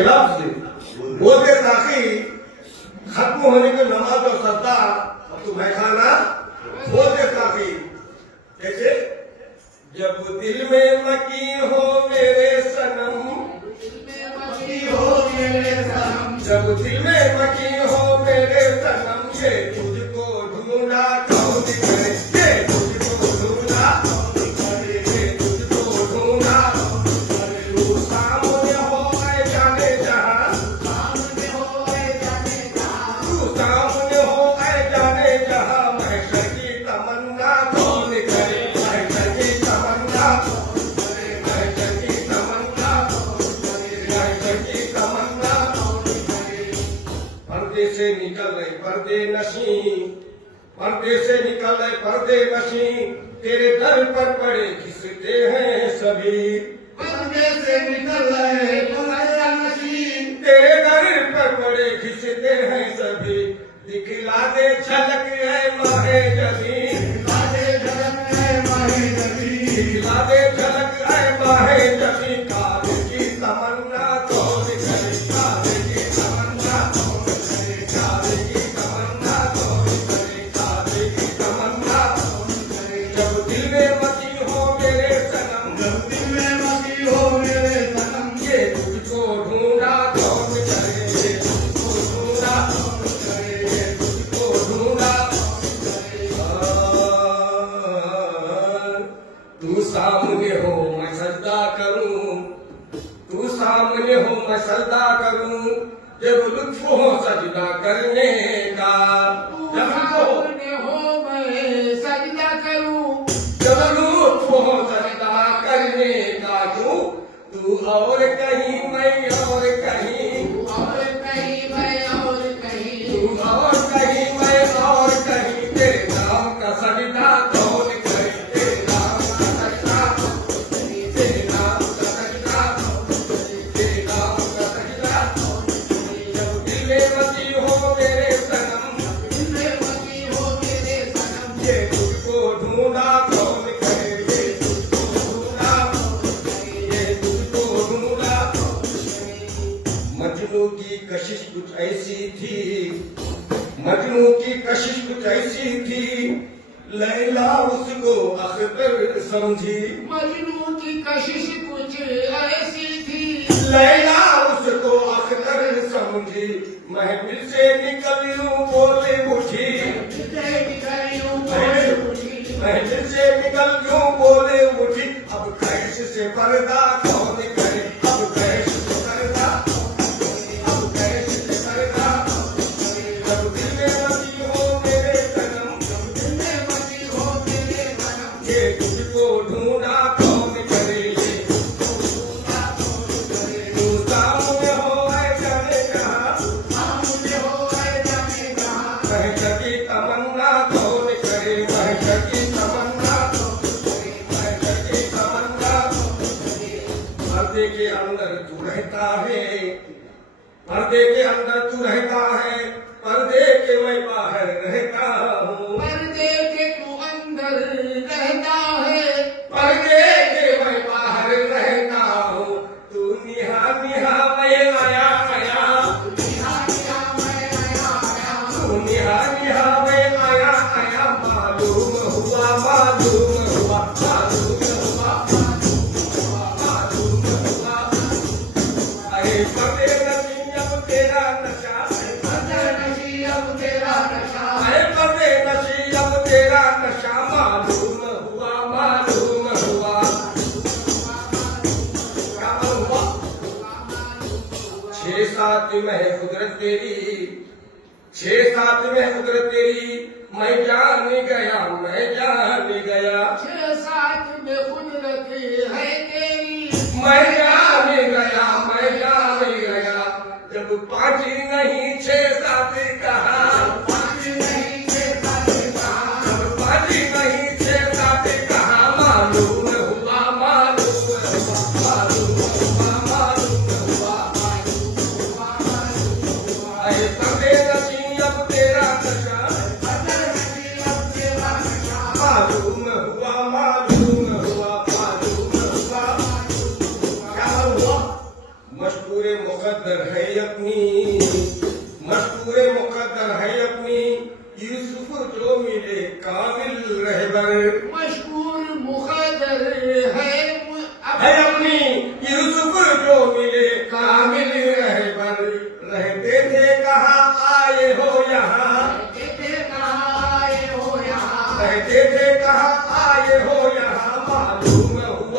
खिलाफ से बोलते ताकि खत्म होने के नमाज और सद्दा अब तो मैं खाना बोलते ताकि कैसे जब दिल में मकी हो मेरे सनम जब दिल में मकी हो मेरे सनम ये तुझको ढूंढा कौन करे ये तुझको ढूंढा कौन करे ये तुझको ढूंढा तू सामने हो ऐ जाने जहां सामने हो ऐ जाने जहां तू सामने हो ऐ जाने जहां महशर की तमन्ना कौन करे महशर की तमन्ना कौन करे महशर की तमन्ना कौन करे महशर की तमन्ना पर्दे से निकल रहे पर्दे नशी पर्दे से निकल रहे पर्दे नशी तेरे दर पर पड़े घिसते हैं सभी पर्दे से निकल रहे पर्दे नशी तेरे दर पर पड़े घिसते हैं सभी दिखला दे झलक है माहे जबी दिखला दे झलक है माहे जबी दिखला दे झलक है माहे जबी काबे की तमन्ना कौन करे काबे की तमन्ना कौन करे काबे की तमन्ना कौन करे काबे की तमन्ना कौन करे जब दिल में मची हो मेरे सनम जब दिल में मची हो मेरे सनम ये तुझको ढूंढा कौन करे ये तुझको ढूंढा कौन करे ये तुझको ढूंढा तू सामने हो मैं सजदा करूं तू सामने हो मैं सजदा करूं जब लुत्फ हो सजदा करने का जब सामने हो मैं सजदा करूं जब लुत्फ हो सजदा करने का क्यों तू और कहीं मैं और कहीं और कहीं मैं और कहीं तू और कहीं मैं और कहीं तेरे नाम का सजदा कौन करे तेरे नाम का सजदा कौन करे तेरे नाम का सजदा कौन करे तेरे नाम का सजदा कौन करे जब दिल में मची हो मेरे सनम दिल में मची हो मेरे सनम ये तुझको ढूंढा कौन करे ये तुझको ढूंढा कौन करे ये तुझको ढूंढा कौन करे मजनू की कशिश कुछ ऐसी थी मजनू की कशिश कुछ ऐसी थी लैला उसको अख्तर समझी मजनू की कशिश कुछ ऐसी थी लैला उसको अख्तर समझी महफिल से निकल यूं बोले उठी महफिल से निकल यूं बोले उठी अब कैश से पर्दा कौन करे अब कैश से पर्दा कौन करे अब कैश से पर्दा कौन करे जब दिल में मची हो मेरे सनम जब दिल में मची हो मेरे सनम ये तुझको ढूंढा कौन करे ये तुझको ढूंढा कौन करे तू सामने हो ऐ जाने जहां सामने हो ऐ जाने जहां महशर की तमन्ना कौन करे महशर की तमन्ना कौन करे महशर की तमन्ना कौन करे पर्दे के अंदर तू रहता है पर्दे के अंदर तू रहता है पर्दे के मैं बाहर रहता हूँ पर्दे के तू अंदर रहता है पर्दे के मैं बाहर रहता हूँ तू निहा निहा मैं आया आया निहा निहा मैं आया आया तू निहा निहा मैं आया आया मालूम हुआ मालूम हुआ मालूम हुआ मालूम हुआ अरे पर्दे नशी अब तेरा नशा पर्दे नशी अब तेरा नशा अरे पर्दे नशी अब तेरा नशा मालूम हुआ मालूम हुआ क्या हुआ 6-7 में कुदरत तेरी 6-7 में कुदरत तेरी मैं जान गया मैं जान गया 6-7 में कुदरत है तेरी मैं जान गया मैं जान गया जब 5 नहीं 6-7 कहा पाँच नहीं 6-7 कहा जब 5 नहीं 6-7 कहा मालूम हुआ मालूम हुआ मालूम हुआ मालूम हुआ अरे पर्दे नशी अब तेरा नशा पर्दे नशी अब तेरा नशा मालूम हुआ मालूम हुआ मालूम हुआ क्या हुआ मशहूर मुकद्दर है अपनी, मस्तूरे मुकद्दर है अपनी, यूसुफ जो मिले कामिल रहबर। मशहूर मुकद्दर है अपनी, यूसुफ जो मिले कामिल रहबर। रहते थे कहाँ आए हो यहाँ, रहते थे कहाँ आए हो यहाँ, रहते थे कहाँ आए हो यहाँ, मालूम